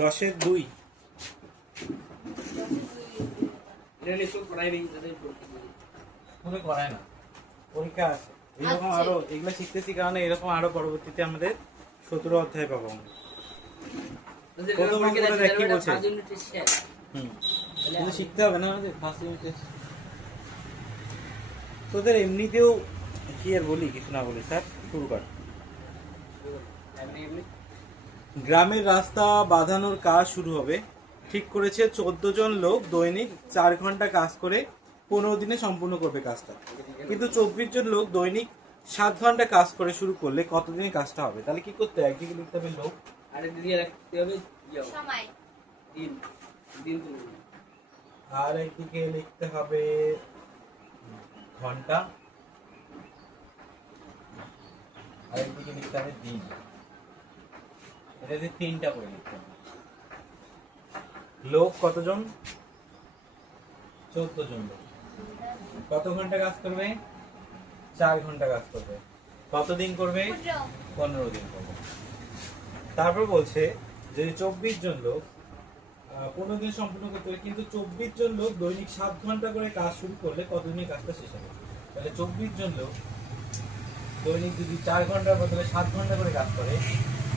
10-এর 2। করায় না, পরীক্ষা আছে এরকম আরো, এগুলা শিখতেছি কারণে এরকম আরো পরবর্তীতে আমাদের 17 অধ্যায় পাবো আমরা। প্রথম অঙ্কটা দেখ কি বলছে। কিন্তু শিখতে হবে না আমাদের ফার্স্ট ইউনিট টেস্ট। তোদের এমনিতেও কি আর বলি, কিছু না বলি স্যার, শুরু কর। গ্রামের রাস্তা বাঁধানোর কাজ শুরু হবে। ঠিক করেছে 14 জন লোক দৈনিক 4 ঘন্টা কাজ করে 15 দিনে সম্পূর্ণ করবে কাজটা। কিন্তু 24 জন লোক দৈনিক 7 ঘন্টা কাজ করে শুরু করলে কতদিনে কাজটা হবে? তাহলে কি করতে হবে? একদিকে লিখতে হবে লোক, আরেকদিকে লিখতে হবে সময়, দিন, আর একদিকে লিখতে হবে ঘন্টা, আর একদিকে লিখতে হবে দিন। এটাতে 3টা করে লিখতে হবে। লোক কতজন? 14 জন লোক। কত ঘন্টা কাজ করবে? 4 ঘন্টা কাজ করবে। কতদিন করবে? 15 দিন করবে। তারপর বলছে যদি 24 জন লোক 15 দিন সম্পূর্ণ করতে হবে, কিন্তু 24 জন লোক দৈনিক 7 ঘন্টা করে কাজ শুরু করলে কতদিনে কাজটা শেষ হবে? তাহলে 24 জন লোক দৈনিক যদি 4 ঘন্টার বদলে 7 ঘন্টা করে কাজ করে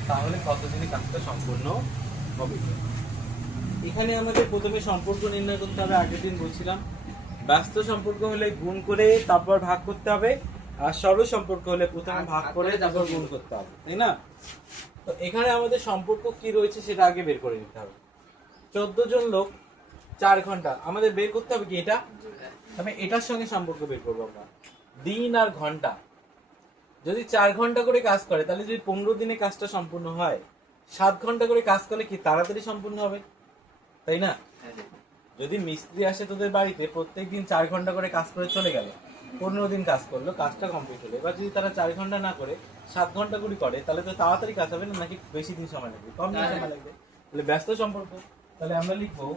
তাহলে কতদিনে কাজটা সম্পূর্ণ হবে? এখানে আমাদের প্রথমে সম্পর্ক নির্ণয় করতে হবে। আগের দিন বলছিলাম ব্যস্ত সম্পর্ক হলে গুণ করে তারপর ভাগ করতে হবে, আর সরল সম্পর্ক হলে প্রথমে ভাগ করে তারপর গুণ করতে হবে, তাই না? তো এখানে আমাদের সম্পর্ক কি রয়েছে সেটা আগে বের করে নিতে হবে। 14 জন লোক 4 ঘন্টা, আমাদের বের করতে হবে কি এটা? তবে এটার সঙ্গে সম্পর্ক বের করবো আমরা, দিন আর ঘন্টা। যদি 4 ঘন্টা করে কাজ করে তাহলে যদি 15 দিনে কাজটা সম্পূর্ণ হয়, 7 ঘন্টা করে কাজ করলে কি তাড়াতাড়ি সম্পূর্ণ হবে, তাই না? যদি মিস্ত্রি আসে তোদের বাড়িতে প্রত্যেকদিন 4 ঘন্টা করে কাজ করে চলে গেল, 15 দিন কাজ করলো, কাজটা কমপ্লিট হলো। এবার যদি তারা 4 ঘন্টা না করে 7 ঘন্টা করে করে তাহলে তো তাড়াতাড়ি কাজ হবে না, নাকি বেশি দিন সময় লাগবে? কম দিন সময় লাগবে। তাহলে ব্যস্ত সম্পর্ক, তাহলে আমরা লিখবো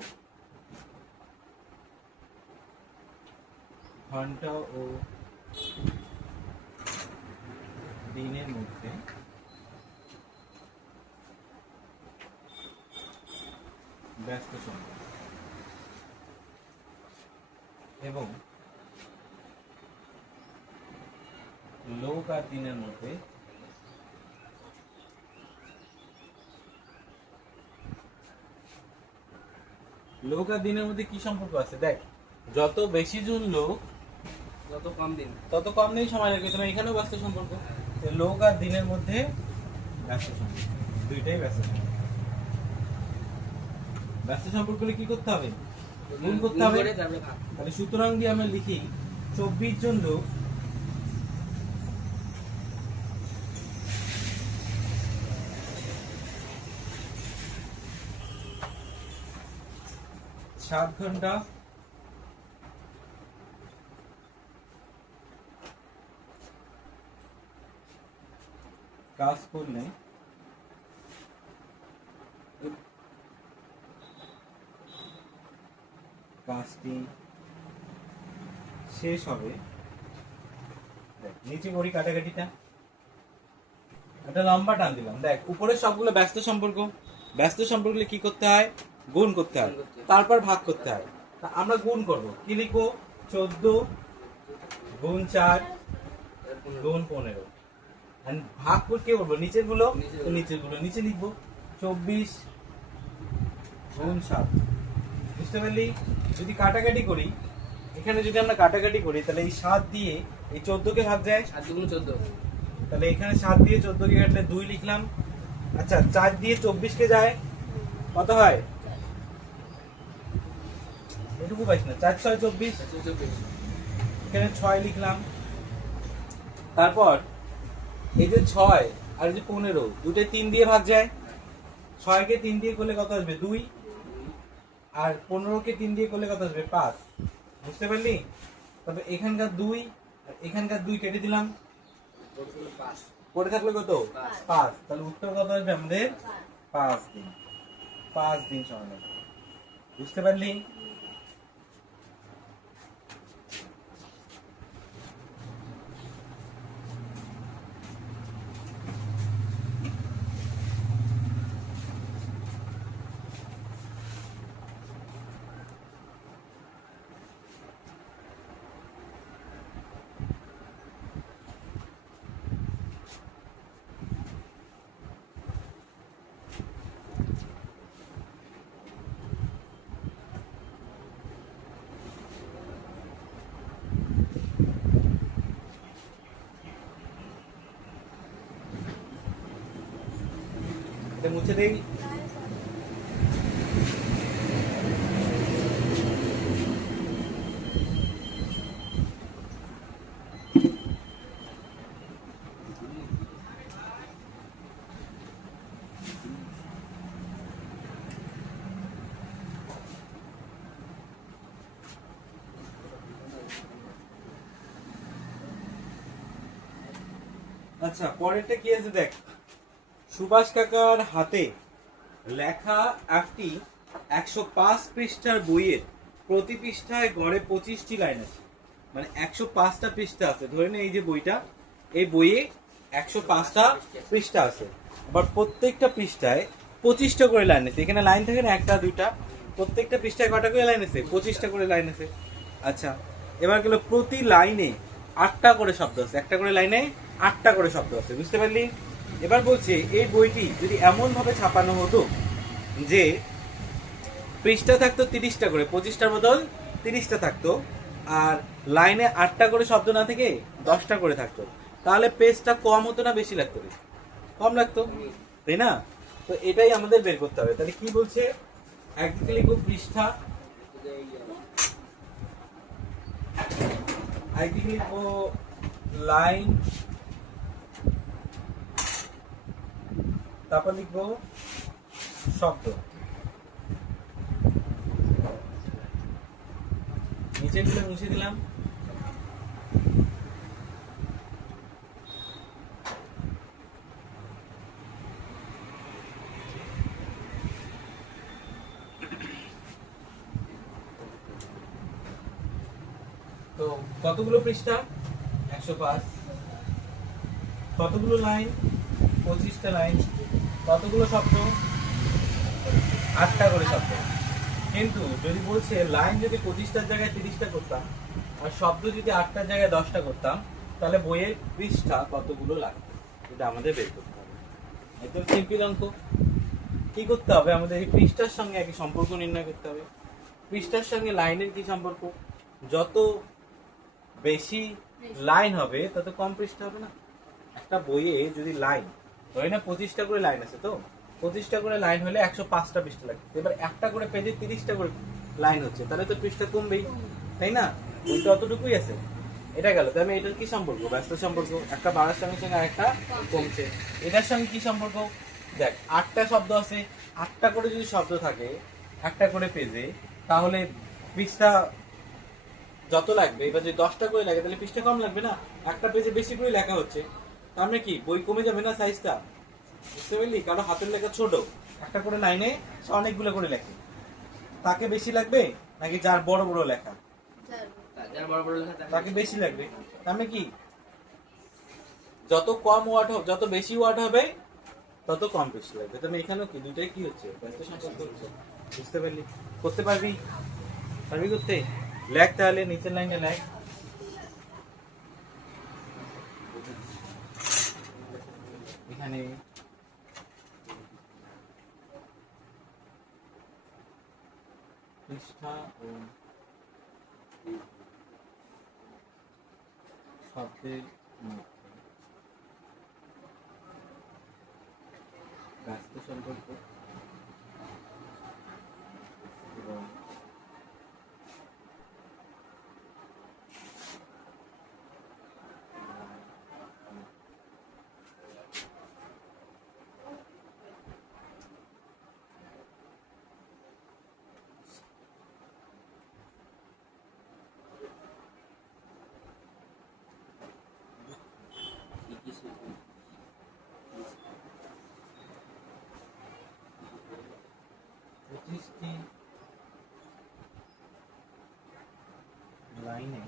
ঘন্টা ও দিনের মধ্যে ব্যস্ত সম্পর্ক, এবং লোক আর দিনের মধ্যে লোক আর দিনের মধ্যে কি সম্পর্ক আছে? দেখ, যত বেশি জন লোক যত কম দিন তত কম দিন সময় লাগবে। তোমার এখানেও ব্যস্ত সম্পর্ক, লোক আর দিনের মধ্যে ব্যস্ত সম্পর্ক, দুইটাই ব্যস্ত সম্পর্ক। ব্যস্ত সম্পর্ক হলে কি করতে হবে? গুণ করতে হবে। তাহলে সুতরাং দিয়ে আমরা লিখি 24 জন লোক সাত ঘন্টা কাজ করলে কাজটি শেষ হবে। নিচে করি কাটাকাটিটা, একটা লম্বা টান দিলাম। দেখ, উপরে সবগুলো ব্যস্ত সম্পর্ক, ব্যস্ত সম্পর্ক কি করতে হয়? গুণ করতে হয়, তারপর ভাগ করতে হয়। আমরা গুণ করব, কি লিখবো? 14 গুণ 4 গুণ 15। ভাগ করে কি করবো? নিচের গুলো, নিচে লিখবো 24 গুণ 7। বুঝতে পারলি? যদি কাটাকাটি করি, এখানে যদি আমরা কাটাকাটি করি তাহলে এই 7 দিয়ে এই 14 কে ভাগ যায়, 7 গুণ 14। তাহলে এখানে 7 দিয়ে 14 কে কাটলে 2 লিখলাম। আচ্ছা, 4 দিয়ে 24 কে যায়, কত হয়? এটুকু পাইছ না? 4 6 24, এখানে 6 লিখলাম। তারপর এই যে 6 আর এই যে 15, দুটোই 3 দিয়ে ভাগ যায়। 6 কে 3 দিয়ে করলে কত আসবে? 2। আর 15 কে 3 দিয়ে করলে কত আসবে? 5। বুঝতে পারলি? তবে এখানকার 2 আর এখানকার 2 কেটে দিলাম, পড়ে থাকলে কত? 5। তাহলে উত্তর কত আসবে আমাদের? 5 দিন। 5 দিন সময় লাগবে। বুঝতে পারলি? এটা মুছে দেই। আচ্ছা, পরেরটা কি আছে দেখ। সুভাষ কাকার হাতে লেখা একটি 105 পৃষ্ঠার বইয়ের প্রতি পৃষ্ঠায় গড়ে 25টি লাইন আছে। মানে 105টা পৃষ্ঠা আছে। ধরে নে এই যে বইটা, এই বইয়ে 105টা পৃষ্ঠা আছে। আবার প্রত্যেকটা পৃষ্ঠায় 25টা করে লাইন আছে। এখানে লাইন থাকে না, একটা দুইটা, প্রত্যেকটা পৃষ্ঠায় কটা করে লাইন আছে? 25টা করে লাইন আছে। আচ্ছা, এবার গেল প্রতি লাইনে 8টা করে শব্দ আছে। একটা করে লাইনে 8টা করে শব্দ আছে, বুঝতে পারলি? এবার বলছে এই বইটি যদি এমন ভাবে ছাপানো হতো যে পৃষ্ঠা থাকতো 30টা করে, 25টার বদল 30টা থাকতো, আর লাইনে 8টা করে শব্দ না থেকে 10টা করে থাকতো, তাহলে পেজটা কম হতো না বেশি লাগতো? কম লাগতো, তাই না? তো এটাই আমাদের বের করতে হবে। তাহলে কি বলছে, একদিকে লিখবো পৃষ্ঠা, একদিকে লিখবো লাইন, তারপর লিখবো শব্দ। নিচে গুলো মুছে দিলাম। তো কতগুলো পৃষ্ঠা? 105। কতগুলো লাইন? 25টা লাইন। কতগুলো শব্দ? 8টা করে শব্দ। কিন্তু যদি বলছে লাইন যদি 25টার জায়গায় 30টা করতাম, আর শব্দ যদি 8টার জায়গায় 10টা করতাম, তাহলে বইয়ের পৃষ্ঠা কতগুলো লাগবে? এটা আমাদের বের করতে হবে। একদম সিম্পল অঙ্ক। কি করতে হবে? আমাদের এই পৃষ্ঠার সঙ্গে একই সম্পর্ক নির্ণয় করতে হবে। পৃষ্ঠার সঙ্গে লাইনের কি সম্পর্ক? যত বেশি লাইন হবে তত কম পৃষ্ঠা হবে না? একটা বইয়ে যদি লাইন ধরে না 25টা করে লাইন আছে, তো 25টা করে লাইন হলে 105টা পৃষ্ঠা লাগবে। এবার একটা করে পেজে 30টা করে লাইন হচ্ছে, তাহলে তো পৃষ্ঠা কমবেই, তাই না? বইটা অতটুকুই আছে। এটা গেল। তাহলে এটার কি সম্পর্ক? ব্যস্ত সম্পর্ক। একটা বাড়ার সঙ্গে সঙ্গে আরেকটা কমছে। এটার সঙ্গে কি সম্পর্ক? দেখ, 8টা শব্দ আছে, 8টা করে যদি শব্দ থাকে একটা করে পেজে, তাহলে পৃষ্ঠা যত লাগবে, এবার যদি 10টা করে লাগে তাহলে পৃষ্ঠা কম লাগবে না? একটা পেজে বেশি করে লেখা হচ্ছে, তার মানে কি বই কমে যাবে না সাইজটা? বুঝতে পারলি? কারণ হাতের লেখা ছোট, একটা করে লাইনে সে অনেকগুলো করে লেখে, তাকে বেশি লাগবে নাকি যার বড় বড় লেখা? তাকে বেশি লাগবে। তার মানে কি যত কম ওয়ার্ড হবে, যত বেশি ওয়ার্ড হবে তত কম বেশি লাগবে। তবে এখানেও কি দুইটাই কি হচ্ছে? ব্যস্ত সম্পর্ক হচ্ছে। বুঝতে পারলি? করতে পারবি? পারবি করতে? লেখ তাহলে নিচের লাইনে লেখ। এখানে পৃষ্ঠা ও শব্দের মধ্যে ব্যস্ত সম্পর্ক এবং পঁচিশটি লাইনে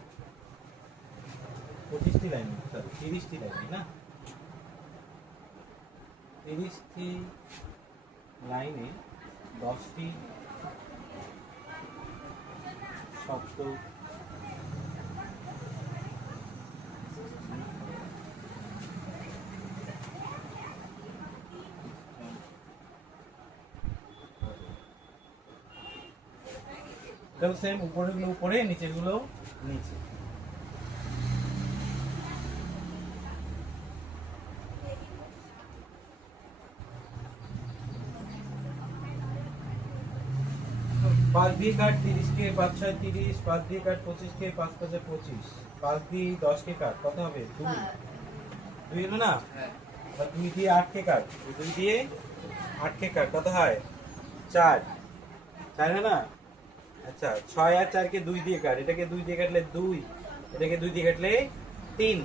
25টি লাইন, সরি 30টি লাইনে না, 30টি লাইনে 10টি শব্দ সেম, উপরেগুলো উপরে, নিচেগুলো নিচে। 5 দিয়ে কাট 30 কে, 5 6 30, 5 দিয়ে কাট 25 কে, 5 5 25, 5 দিয়ে 10 কে কাট, কত হবে? 2 2 হলো না? হ্যাঁ। আর 2 দিয়ে 8 কে কাট, 2 দিয়ে 8 কে কাট, কত হয়? 4 4 হয় না? আচ্ছা 6 আর 4 কে 2 দিয়ে কাট, এটাকে 2 দিয়ে কাটলে 2, এটাকে 2 দিয়ে কাটলে 3,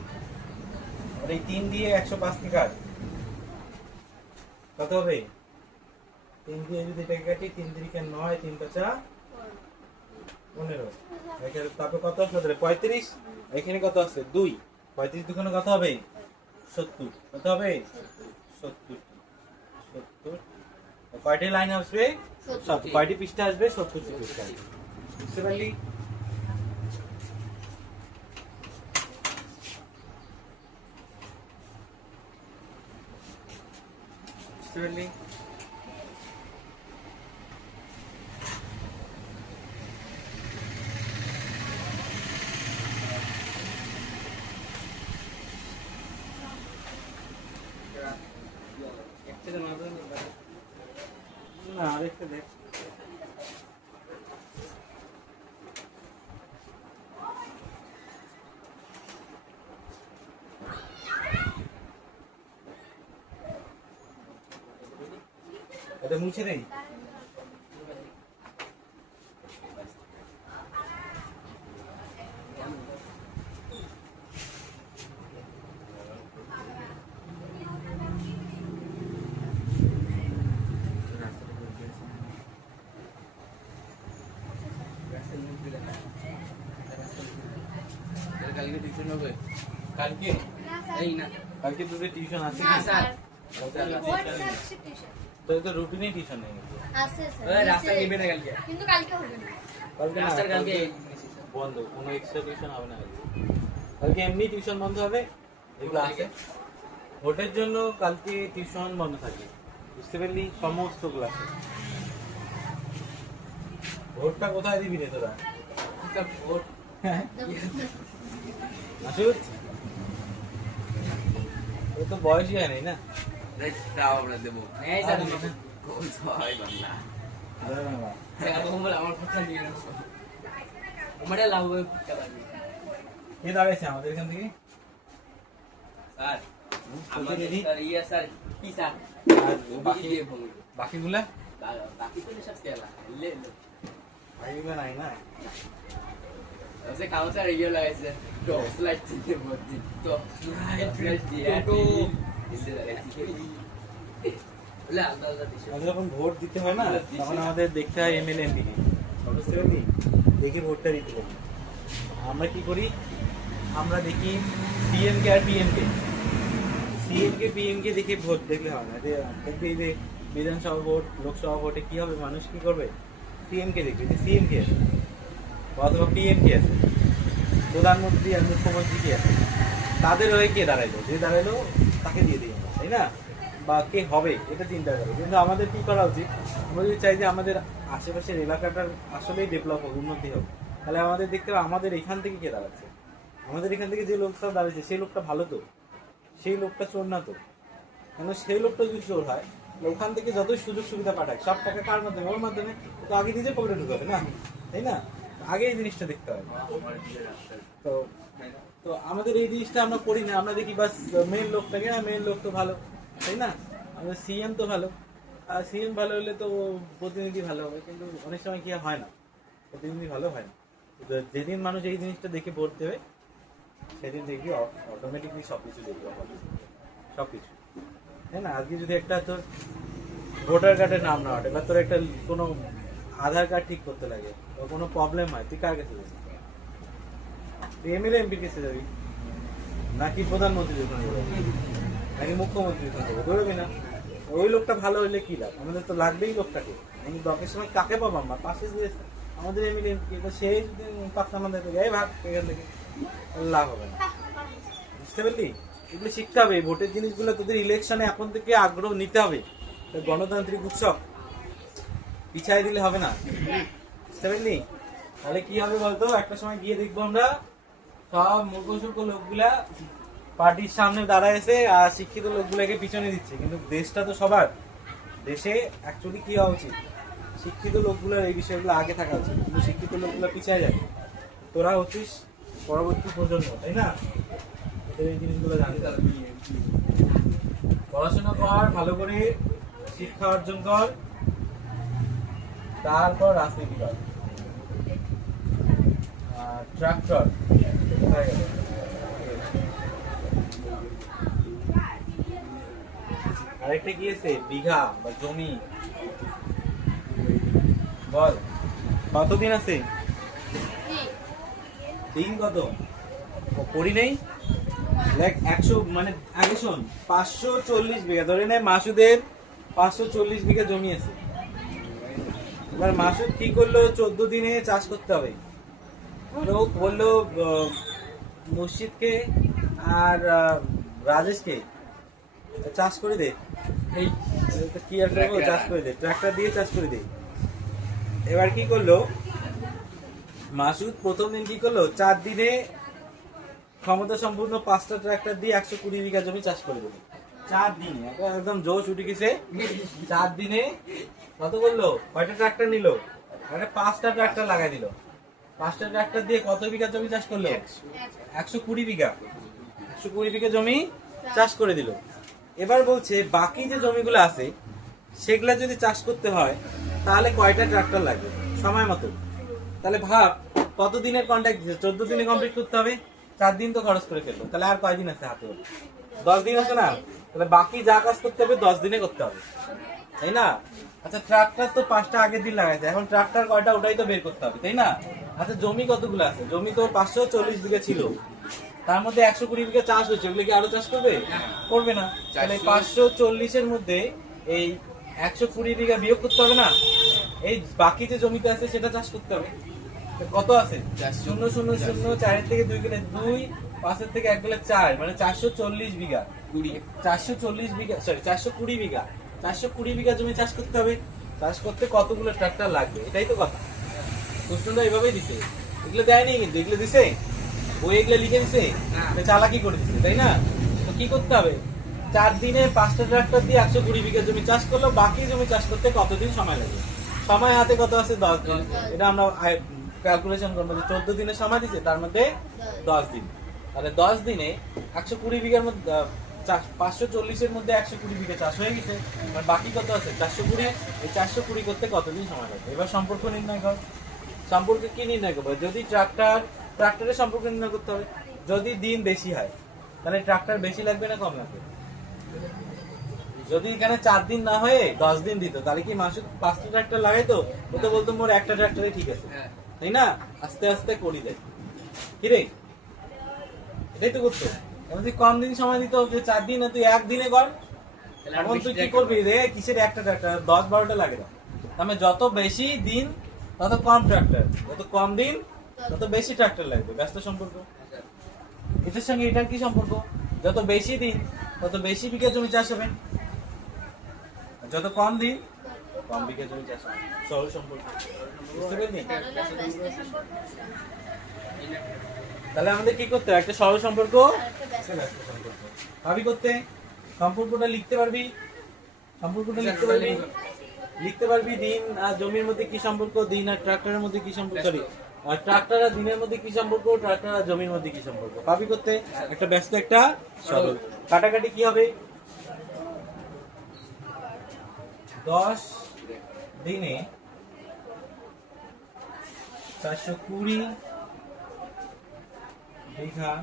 আর এই 3 দিয়ে 105 কে কাট, কত হবে? 3 দিয়ে যদি এটাকে কাটি, 3 3 9, 3 5 15, এখানে তারপর কত আসলো? 35, এখানে কত আছে? 2, 35 দুখানে কত হবে? 70, কত হবে? 70 70, কয়টি লাইন আসবে? 70, কয়টি পৃষ্ঠা আসবে? 70টি পৃষ্ঠা। বুঝতে পারলি? বুঝতে পারলি? একসাথে মারবেন না? না, আরেকটা দেখ। এটা মুছে দেই। কালকে টিউশন হবে? কালকে এই না, কালকে তোদের টিউশন আছে না কি? স্যার। তোদের তো রুটিনে টিউশন নেই নাকি? রাস্তা নেবে না কালকে। কিন্তু কালকে হবে না। কালকে না, রাস্তার কালকে বন্ধ, কোনো এক্সট্রা টিউশন হবে না কালকে। কালকে এমনি টিউশন বন্ধ হবে, যেগুলো আছে। ভোটের জন্য কালকে টিউশন বন্ধ থাকে, বুঝতে পারলি? সমস্ত ক্লাসে। ভোটটা কোথায় দিবি রে তোরা? ভোট মাসুদ, তোর তো বয়সই হয় নাই না? তাও আমরা দেবো। এই স্যার কোন সহায় বাংলা। আমার কথা নিয়ে নাও। আমাদের লাভ হবে ফুটতে পারবি। কে দাঁড়াইছে আমাদের এখান থেকে? স্যার আমাদের আমাদের স্যার স্যার কি স্যার? আর বাকি বাকিগুলা বাকি তো সব খেলা লে বাকিগুলা নাই না? ऐसे खाओ सर ये लगा ऐसे तो स्लाइड चीज़ बहुत दी तो स्लाइड दिया तो इससे लगा ला ला ला আমাদের যখন ভোট দিতে হয় না, তখন আমাদের দেখতে হয় এমএলএ এমপি কে, বুঝতে পারলি? দেখে ভোটটা দিতে হবে। আমরা কি করি? আমরা দেখি সিএম কে আর পিএম কে। সিএম কে পিএম কে দেখে ভোট দেখলে হয় না। দেখবি যে বিধানসভা ভোট, লোকসভা ভোটে কি হবে, মানুষ কি করবে? সিএম কে দেখবে, যে সিএম কে আছে অথবা পিএম কে আছে, প্রধানমন্ত্রী আর মুখ্যমন্ত্রী কে আছে, তাদের হয়ে কে দাঁড়াইলো, যে দাঁড়াইলো তাকে দিয়ে দিই আমরা, তাই না? বা কে হবে এটা চিন্তা করে। কিন্তু আমাদের কি করা উচিত? আমরা যদি চাই যে আমাদের আশেপাশের এলাকাটার আসলেই ডেভেলপ হোক, উন্নতি হোক, তাহলে আমাদের দেখতে হবে আমাদের এখান থেকে কে দাঁড়াচ্ছে। আমাদের এখান থেকে যে লোকটা দাঁড়াচ্ছে সেই লোকটা ভালো তো, সেই লোকটা চোর না তো। কেন সেই লোকটা যদি চোর হয়, ওখান থেকে যতই সুযোগ সুবিধা পাঠায়, সব টাকা কার মাধ্যমে? ওর মাধ্যমে। তো আগে নিজে পকেটে ঢুকাবে না, তাই না? আগে এই জিনিসটা দেখতে হবে। তো তো আমাদের এই জিনিসটা আমরা করি না। আমরা দেখি বাস মেন লোকটাকে, মেন লোক তো ভালো, তাই না? আমাদের সিএম তো ভালো, আর সিএম ভালো হলে তো প্রতিনিধি ভালো হবে। কিন্তু অনেক সময় কি হয় না, প্রতিনিধি ভালো হয় না। তো যেদিন মানুষ এই জিনিসটা দেখে ভোট দেবে, সেদিন দেখবি অটোমেটিকলি সবকিছু দেখবে, সবকিছু, তাই না? আজকে যদি একটা তোর ভোটার কার্ডের নাম না ওঠে, বা তোর একটা কোনো আধার কার্ড ঠিক করতে লাগে, বা কোনো প্রবলেম হয়, তুই কার কাছে যাবি? এমএলএ এমপির কাছে যাবি, নাকি প্রধানমন্ত্রীর ওখানে যাবি, নাকি মুখ্যমন্ত্রীর ওখানে যাবি? দৌড়বি না। ওই লোকটা ভালো হলে কি লাভ? আমাদের তো লাগবেই লোকটাকে। আমি দরকার সময় কাকে পাবো? আমার পাশে যে আমাদের এমএলএ এমপি, সে যদি পাত্তা আমাদের এই ভাগ এখান থেকে, লাভ হবে না। বুঝতে পারলি? এগুলো শিখতে হবে। ভোটের জিনিসগুলো তোদের ইলেকশনে এখন থেকে আগ্রহ নিতে হবে। গণতান্ত্রিক উৎসব পিছাই দিলে হবে না, বুঝতে পারলি? তাহলে কি হবে বলতো? একটা সময় গিয়ে দেখবো আমরা সব মূর্খ লোকগুলা পার্টির সামনে দাঁড়ায় এসে আর শিক্ষিত লোকগুলাকে পিছনে দিচ্ছে। কিন্তু দেশটা তো সবার। দেশে অ্যাকচুয়ালি কি হওয়া উচিত? শিক্ষিত লোকগুলোর এই বিষয়গুলো আগে থাকা উচিত, কিন্তু শিক্ষিত লোকগুলো পিছিয়ে যায়। তোরা হচ্ছিস পরবর্তী প্রজন্ম, তাই না? তোদের এই জিনিসগুলো জানতে হবে। পড়াশোনা কর, ভালো করে শিক্ষা অর্জন কর, তারপর রাজনীতি কর। ট্রাক্টর কোথায় গেল? আরেকটা কি আছে? বিঘা বা জমি। বল কতদিন আছে? দিন কত? পড়ি নেই। দেখ 100 মানে আগে শোন, 540 বিঘা ধরে নেয় মাসুদের, 540 বিঘা জমি আছে। এবার মাসুদ কি করলো? 14 দিনে চাষ করতে হবে। লোক বললো মুর্শিদকে আর রাজেশকে চাষ করে দে। এই কি আর করবো, চাষ করে দে, ট্রাক্টর দিয়ে চাষ করে দে। এবার কি করলো মাসুদ? প্রথম দিন কি করলো? 4 দিনে ক্ষমতা সম্পূর্ণ 5টা ট্রাক্টর দিয়ে 120 বিঘা জমি চাষ করে দিল। 4 দিনে একদম জোশ উঠে গেছে। 4 দিনে কত করলো? কয়টা ট্রাক্টর নিল? 5টা ট্রাক্টর লাগাই দিল। 5টা ট্রাক্টর দিয়ে কত বিঘা জমি চাষ করলো? 120 বিঘা। 120 বিঘা জমি চাষ করে দিল। এবার বলছে বাকি যে জমিগুলো আছে সেগুলা যদি চাষ করতে হয় তাহলে কয়টা ট্রাক্টর লাগবে সময় মতো? তাহলে ভাব কত দিনের কন্ট্রাক্ট দিচ্ছে? 14 দিনে কমপ্লিট করতে হবে। 4 দিন তো খরচ করে ফেললো, তাহলে আর কয়দিন আছে হাতে? 10 দিন আছে না? তাহলে বাকি যা কাজ করতে হবে 10 দিনে করতে হবে, তাই না? আচ্ছা ট্রাক্টর তো 5টা আগের দিন লাগাইছে, এখন ট্রাক্টর কয়টা ওটাই তো বের করতে হবে, তাই না? আচ্ছা জমি কতগুলো আছে? জমি তো 540 বিঘা ছিল, তার মধ্যে 120 বিঘা চাষ হচ্ছে, ওগুলো কি আরো চাষ করবে? করবে না। তাহলে 540 এর মধ্যে এই 120 বিঘা বিয়োগ করতে হবে না? এই বাকি যে জমিতে আছে সেটা চাষ করতে হবে। কত আছে? 0 0 0 4 থেকে 2 গেলে 2, 5 থেকে 1 গেলে 4, মানে 440 বিঘা। 440 বিঘা, সরি 420 বিঘা। 420 বিঘা জমি চাষ করতে হবে। চাষ করতে কতগুলো ট্রাক্টর লাগবে, এটাই তো কথা। প্রশ্নটা এইভাবেই দিছে, এগুলো দেয়নি কিন্তু, এগুলো দিছে বই, এগুলো লিখে দিছে, চালাকি করে দিছে, তাই না? তো কি করতে হবে? 4 দিনে 5টা ট্রাক্টর দিয়ে 120 বিঘা জমি চাষ করলো। বাকি জমি চাষ করতে কতদিন সময় লাগবে? সময় হাতে কত আছে? 10 দিন। এটা আমরা ক্যালকুলেশন করবো যে 14 দিনের সময় দিচ্ছে, তার মধ্যে 10 দিন। তাহলে 10 দিনে 120 বিঘার মধ্যে 540 এর মধ্যে 120 বিঘা চাষ হয়ে গেছে। আর বাকি কত আছে? 420। এই 420 করতে কতদিন সময় লাগবে? এবার সম্পর্ক নির্ণয় কর। সম্পর্ক কি নির্ণয় করবো? যদি ট্রাক্টরের সম্পর্ক নির্ণয় করতে হবে। যদি দিন বেশি হয় তাহলে ট্রাক্টর বেশি লাগবে না কম লাগবে? যদি এখানে 4 দিন না হয়ে 10 দিন দিত তাহলে কি মাসুদ 5টা ট্রাক্টর লাগাইতো? ও তো বলতো মোর একটা ট্রাক্টরে ঠিক আছে, তাই না? আস্তে আস্তে করি দেয় কি রে, এটাই তো করতো। যদি কম দিন সময় দিত, যে 4 দিন না তুই 1 দিনে কর, এখন তুই কি করবি রে? কিসের একটা ট্রাক্টর? 10-12টা লাগে না। তাহলে যত বেশি দিন তত কম ট্রাক্টর, যত কম দিন তত বেশি ট্রাক্টর লাগবে। ব্যস্ত সম্পর্ক। এটার সঙ্গে এটার কি সম্পর্ক? যত বেশি দিন তত বেশি বিঘা জমি চাষ হবে, যত কম দিন কম বিঘা জমি চাষ হবে। সরল সম্পর্ক, বুঝতে পারলি? তাহলে আমাদের কি করতে হবে? একটা সরল সম্পর্ক, ভাবি করতে। সম্পর্কটা লিখতে পারবি? সম্পর্কটা লিখতে পারবি দিন আর জমির মধ্যে কি সম্পর্ক, দিন আর ট্রাক্টরের মধ্যে কি সম্পর্ক, সরি আর ট্রাক্টর আর দিনের মধ্যে কি সম্পর্ক, ট্রাক্টর আর জমির মধ্যে কি সম্পর্ক, ভাবি করতে। একটা ব্যস্ত একটা সরল। কাটাকাটি কি হবে? 10 দিনে 420 বিঘা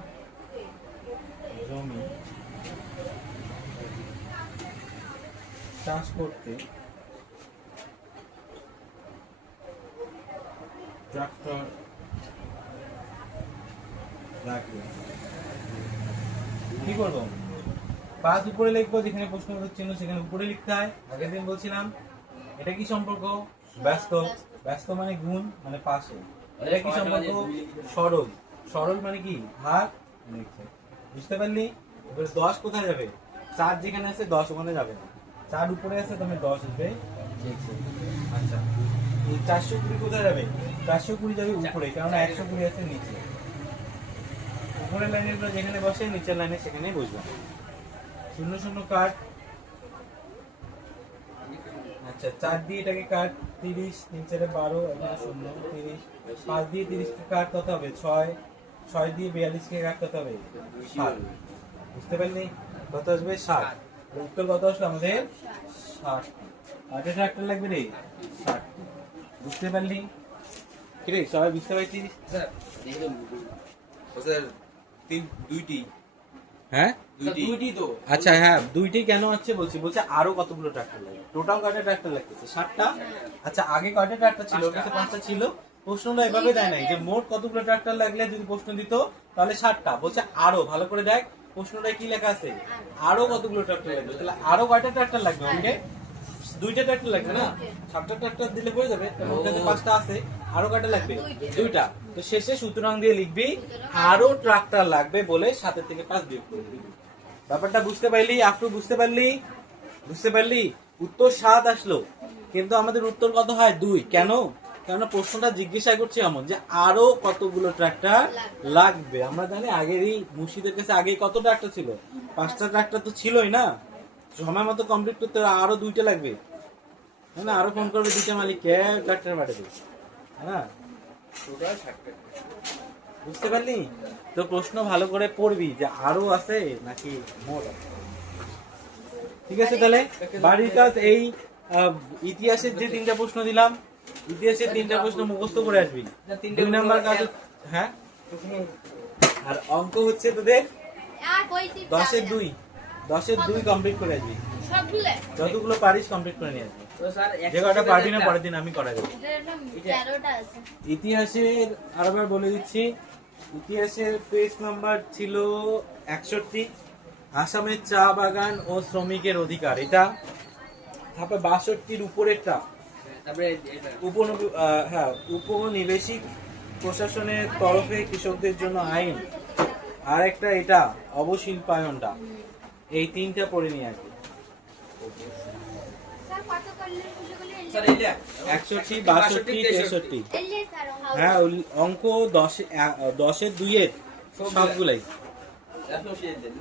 জমি চাষ করতে ট্রাক্টর লাগবে। কি করবো? 5 উপরে লিখবো, যেখানে প্রশ্নবোধক চিহ্ন সেখানে উপরে লিখতে হয়। আগের দিন বলছিলাম এটা কি সম্পর্ক? ব্যস্ত। ব্যস্ত মানে গুণ, মানে পাশে। এটা কি সম্পর্ক? সরল। সরল মানে কি? ভাগ লিখছে, বুঝতে পারলি? এবার 10 কোথায় যাবে? 4 যেখানে আছে 10 ওখানে যাবে না। 4 উপরে আছে, তুমি 10 আসবে। আচ্ছা, এই 420 কোথায় যাবে? 420 যাবে উপরে, কারণ 120 আছে নিচে। উপরের লাইনের গুলো যেখানে বসে, নিচের লাইনে সেখানেই বসবে। 0 0 কাট। আচ্ছা 4 দিয়ে এটাকে কাট 30 3 4 12 এখানে 0 30 5 দিয়ে 30 কে কাট কত হবে 6 6 দিয়ে 42 কে কাট কত হবে 7 বুঝতে পারলি কত আসবে 60 উত্তর কত আসলো আমাদের 60 আর এটা একটা লাগবে রে 60 বুঝতে পারলি কি রে সবাই বুঝতে পারছিস স্যার দেখুন স্যার দুইটি হ্যাঁ দুইটি তো আচ্ছা হ্যাঁ দুইটি কেন আছে বলছে আরো কতগুলো ট্রাক্টর লাগবে টোটাল কয়টা ট্রাক্টর লাগতেছে 60টা আচ্ছা আগে কয়টা ট্রাক্টর ছিল ওর কাছে 5টা ছিল প্রশ্নটা এভাবে দেয় নাই যে মোট কতগুলো ট্রাক্টর লাগলে যদি প্রশ্ন দিত তাহলে 60টা বলছে আরো ভালো করে দেখ প্রশ্নটা কি লেখা আছে আরো কতগুলো ট্রাক্টর লাগবে তাহলে আরো কয়টা ট্রাক্টর লাগবে ওকে দুইটা ট্রাক্টর লাগবে না 60টা ট্রাক্টর দিলে হয়ে যাবে তাহলে ওর কাছে 5টা আছে আরো কয়টা লাগবে দুইটা তো শেষে সুতরাং দিয়ে লিখবি আরো ট্রাক্টর লাগবে বলে 7 থেকে 5 বিয়োগ করে দিবি ব্যাপারটা বুঝতে পারলি আফরু বুঝতে পারলি উত্তর 7 আসলো কিন্তু আমাদের উত্তর কত হয় 2 কেন কারণ প্রশ্নটা জিজ্ঞাসা করছে এমন যে আরো কতগুলো ট্রাক্টর লাগবে আমরা জানি আগেরই মুর্শিদের কাছে আগে কত ট্রাক্টর ছিল 5টা ট্রাক্টর তো ছিলই না সময় মতো কমপ্লিট করতে আরো 2টা লাগবে হ্যাঁ না আরো ফোন করবে 2টা মালিককে ট্রাক্টর পাঠাবে হ্যাঁ টোটাল 60 টাকা বুঝতে পারলি তো প্রশ্ন ভালো করে পড়বি যে আরো আছে নাকি মোট আছে ঠিক আছে তাহলে বাড়ির কাজ এই ইতিহাসের যে 3টা প্রশ্ন দিলাম ইতিহাসের 3টা প্রশ্ন মুখস্থ করে আসবি 2 নাম্বার কাজ হ্যাঁ আর অঙ্ক হচ্ছে তোদের 10 এর 2 কমপ্লিট করে আসবি যতগুলো পারিস কমপ্লিট করে নিয়ে আসবি তো স্যার যে কটা পারবি না পরের দিন আমি করাই দেবো ইতিহাসের আরেকবার বলে দিচ্ছি ইতিহাসের পেজ নাম্বার ছিল 61 আসামের চা বাগান ও শ্রমিকের অধিকার এটা তারপর 62 উপরেরটা তারপরে উপনিবেশিক প্রশাসনের তরফে কৃষকদের জন্য আইন আর একটা এটা অবশিল্পায়নটা এই 3টা পড়ে নিয়ে আসবে স্যার এইটা 61 62 63 হ্যাঁ অঙ্ক 10 এর 2 এর সবগুলাই আপনি ওষুধ দেন